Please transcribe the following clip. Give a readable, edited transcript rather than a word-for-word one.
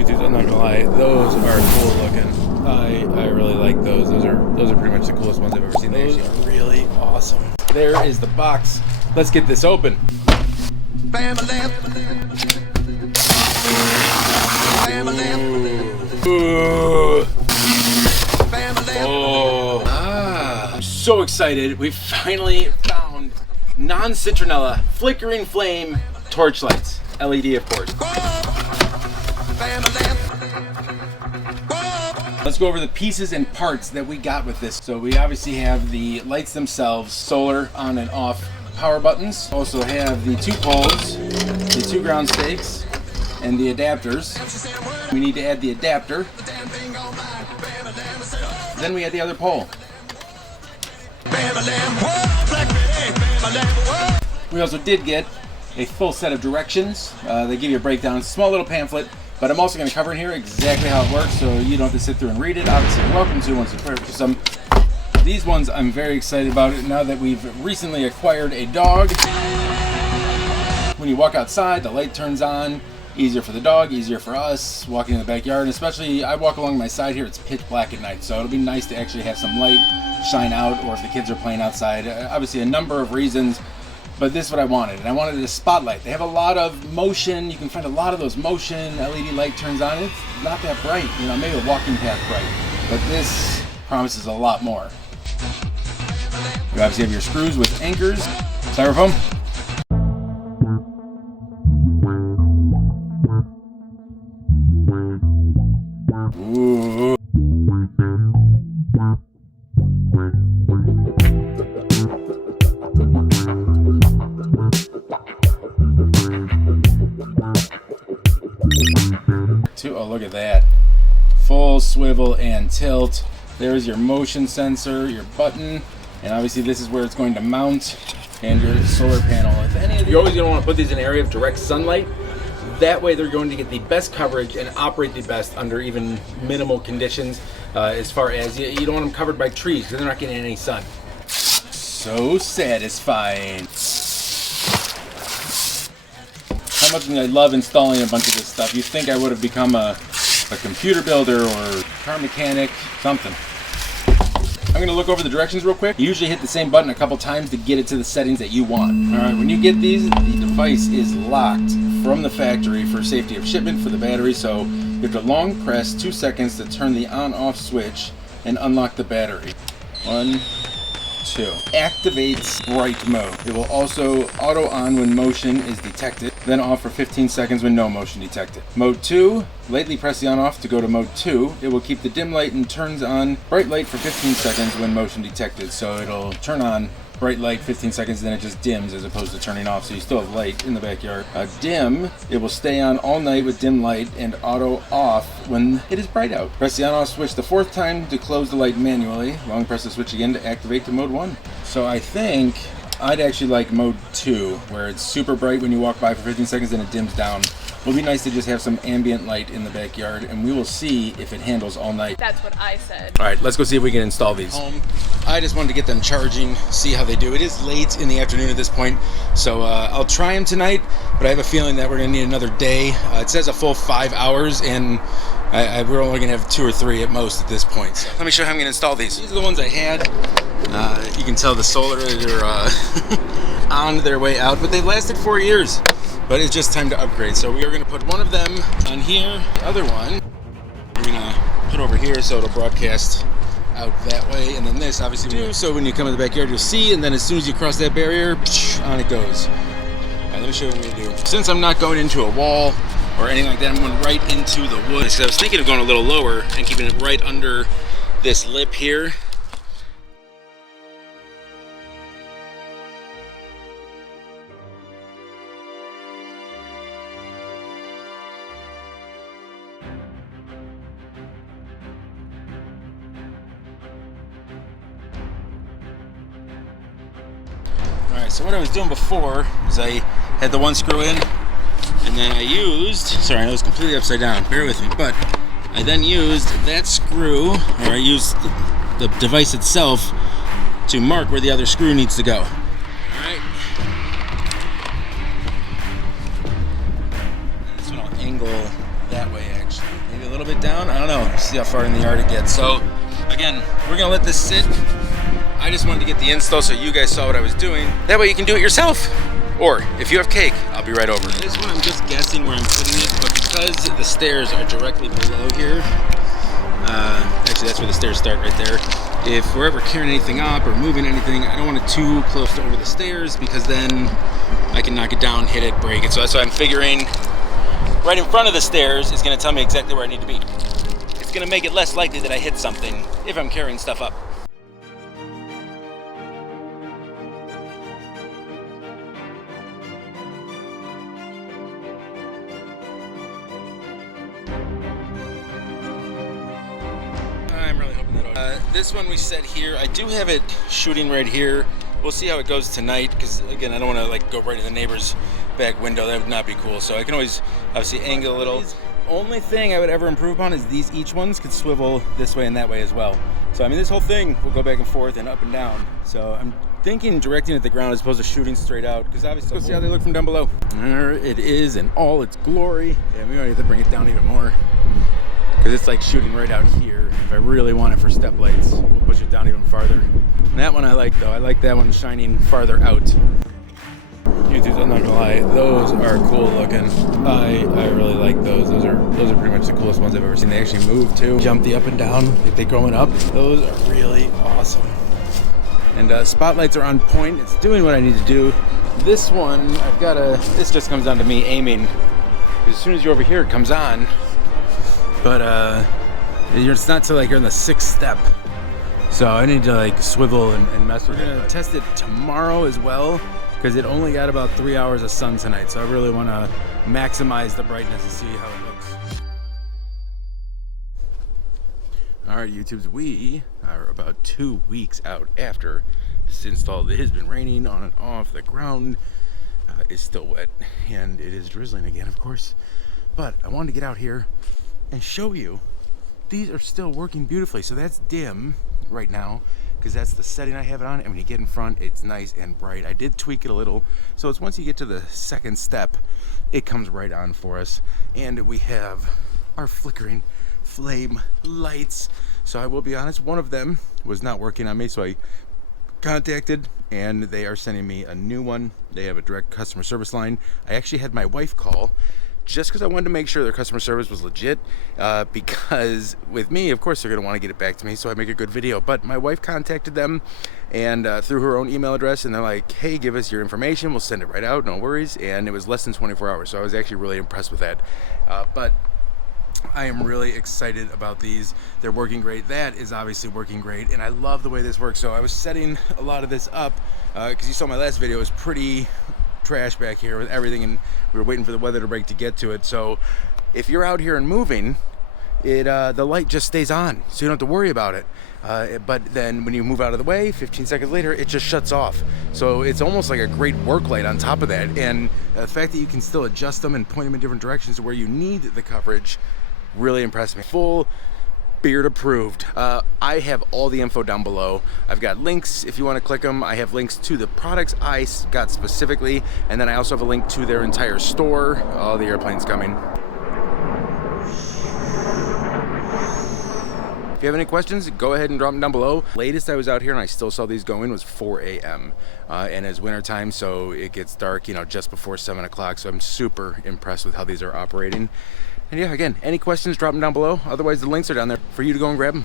Dude, I'm not gonna lie, those are cool looking. I really like those. Those are pretty much the coolest ones I've ever seen. Those are really awesome. There is the box. Let's get this open. Ooh. Oh. I'm so excited. We finally found non-citronella flickering flame torch lights. LED, of course. Let's go over the pieces and parts that we got with this. So we obviously have the lights themselves, solar on and off power buttons. Also have the 2 poles, the 2 ground stakes, and the adapters. We need to add the adapter. Then we add the other pole. We also did get a full set of directions. They give you a breakdown, it's a small little pamphlet, but I'm also going to cover in here exactly how it works, so you don't have to sit through and read it. Obviously, you're welcome to once you purchase them. These ones I'm very excited about it now that we've recently acquired a dog. When you walk outside, the light turns on. Easier for the dog, easier for us walking in the backyard, and especially I walk along my side here, it's pitch black at night, so it'll be nice to actually have some light shine out, or if the kids are playing outside. Obviously a number of reasons, but this is what I wanted, and I wanted a spotlight. They have a lot of motion. You can find a lot of those motion LED light turns on. It's not that bright, you know, maybe a walking path bright, but this promises a lot more. You obviously have your screws with anchors, styrofoam. Ooh. Oh, look at that. Full swivel and tilt. There's your motion sensor, your button, and obviously this is where it's going to mount, and your solar panel. If any of you're always going to want to put these in an area of direct sunlight. That way they're going to get the best coverage and operate the best under even minimal conditions, as far as you don't want them covered by trees because they're not getting any sun. So satisfying. How much I love installing a bunch of this stuff. You'd think I would have become a computer builder or car mechanic, something. I'm going to look over the directions real quick. You usually hit the same button a couple times to get it to the settings that you want. Alright, when you get these, the device is locked from the factory for safety of shipment for the battery, so you have to long press 2 seconds to turn the on-off switch and unlock the battery. 1, 2. Activates bright mode. It will also auto on when motion is detected, then off for 15 seconds when no motion detected. Mode 2, lightly press the on off to go to mode 2. It will keep the dim light and turns on bright light for 15 seconds when motion detected. So it'll turn on bright light 15 seconds, then it just dims as opposed to turning off, so you still have light in the backyard. Dim, it will stay on all night with dim light and auto off when it is bright out. Press the on off switch the 4th time to close the light manually. Long press the switch again to activate to mode 1. So I think I'd actually like mode 2, where it's super bright when you walk by for 15 seconds and it dims down. It'll be nice to just have some ambient light in the backyard, and we will see if it handles all night. That's what I said. All right, let's go see if we can install these. I just wanted to get them charging, see how they do. It is late in the afternoon at this point, so I'll try them tonight, but I have a feeling that we're gonna need another day. It says a full 5 hours, and we're only gonna have 2 or 3 at most at this point. So let me show you how I'm gonna install these. These are the ones I had. You can tell the solar are on their way out, but they've lasted 4 years. But it's just time to upgrade. So we are going to put one of them on here. The other one we're going to put over here so it'll broadcast out that way. And then this obviously too, so when you come in the backyard you'll see, and then as soon as you cross that barrier, on it goes. All right, let me show you what we're going to do. Since I'm not going into a wall or anything like that, I'm going right into the wood. So I was thinking of going a little lower and keeping it right under this lip here. Alright, so what I was doing before is I had the one screw in, and then I used, sorry, I was completely upside down, bear with me, but I then used that screw, or I used the device itself to mark where the other screw needs to go. Alright. This one I'll angle that way actually. maybe a little bit down. I don't know. See how far in the yard it gets. So again, we're gonna let this sit. I just wanted to get the install so you guys saw what I was doing. That way you can do it yourself. Or if you have cake, I'll be right over. This one I'm just guessing where I'm putting it, but because the stairs are directly below here, actually that's where the stairs start right there. If we're ever carrying anything up or moving anything, I don't want it too close to over the stairs because then I can knock it down, hit it, break it. So that's why I'm figuring right in front of the stairs is gonna tell me exactly where I need to be. It's gonna make it less likely that I hit something if I'm carrying stuff up. I'm really hoping that this one we set here. I do have it shooting right here. We'll see how it goes tonight because again I don't want to like go right in the neighbor's back window. That would not be cool. So I can always obviously angle a little. Only thing I would ever improve upon is each ones could swivel this way and that way as well. So I mean this whole thing will go back and forth and up and down. So I'm thinking directing at the ground as opposed to shooting straight out because obviously let's see how they look from down below. There it is in all its glory. Yeah, we might have to bring it down even more because it's like shooting right out here. If I really want it for step lights, we'll push it down even farther. And that one I like though. I like that one shining farther out. YouTubes, I'm not gonna lie, those are cool looking. I really like those. Those are pretty much the coolest ones I've ever seen. They actually move too. Jump the up and down if they growing up. Those are really awesome. And spotlights are on point. It's doing what I need to do. This one, this just comes down to me aiming. As soon as you're over here, it comes on. But it's not till like you're in the 6th step. So I need to like swivel and mess with it. We're gonna test it tomorrow as well because it only got about 3 hours of sun tonight. So I really want to maximize the brightness and see how it looks. All right, YouTubes, we are about 2 weeks out after this install. It has been raining on and off. The ground is still wet and it is drizzling again, of course. But I wanted to get out here and show you these are still working beautifully. So that's dim right now because that's the setting I have it on, and when you get in front it's nice and bright. I did tweak it a little, so it's once you get to the 2nd step it comes right on for us, and we have our flickering flame lights. So I will be honest, one of them was not working on me, so I contacted and they are sending me a new one. They have a direct customer service line. I actually had my wife call just because I wanted to make sure their customer service was legit, because with me, of course, they're going to want to get it back to me so I make a good video. But my wife contacted them and through her own email address, and they're like, hey, give us your information, we'll send it right out, no worries. And it was less than 24 hours, so I was actually really impressed with that. But I am really excited about these. They're working great. That is obviously working great, and I love the way this works. So I was setting a lot of this up because you saw my last video, it was pretty trash back here with everything, and we were waiting for the weather to break to get to it. So if you're out here and moving, the light just stays on, so you don't have to worry about it. But then when you move out of the way, 15 seconds later, it just shuts off. So it's almost like a great work light on top of that. And the fact that you can still adjust them and point them in different directions to where you need the coverage really impressed me. Full beard approved. I have all the info down below. I've got links if you want to click them. I have links to the products I got specifically, and then I also have a link to their entire store. Oh, the airplane's coming. If you have any questions, go ahead and drop them down below. Latest I was out here and I still saw these going was 4 a.m. And it's winter time, so it gets dark, you know, just before 7 o'clock. So I'm super impressed with how these are operating. And yeah, again, any questions, drop them down below. Otherwise, the links are down there for you to go and grab them.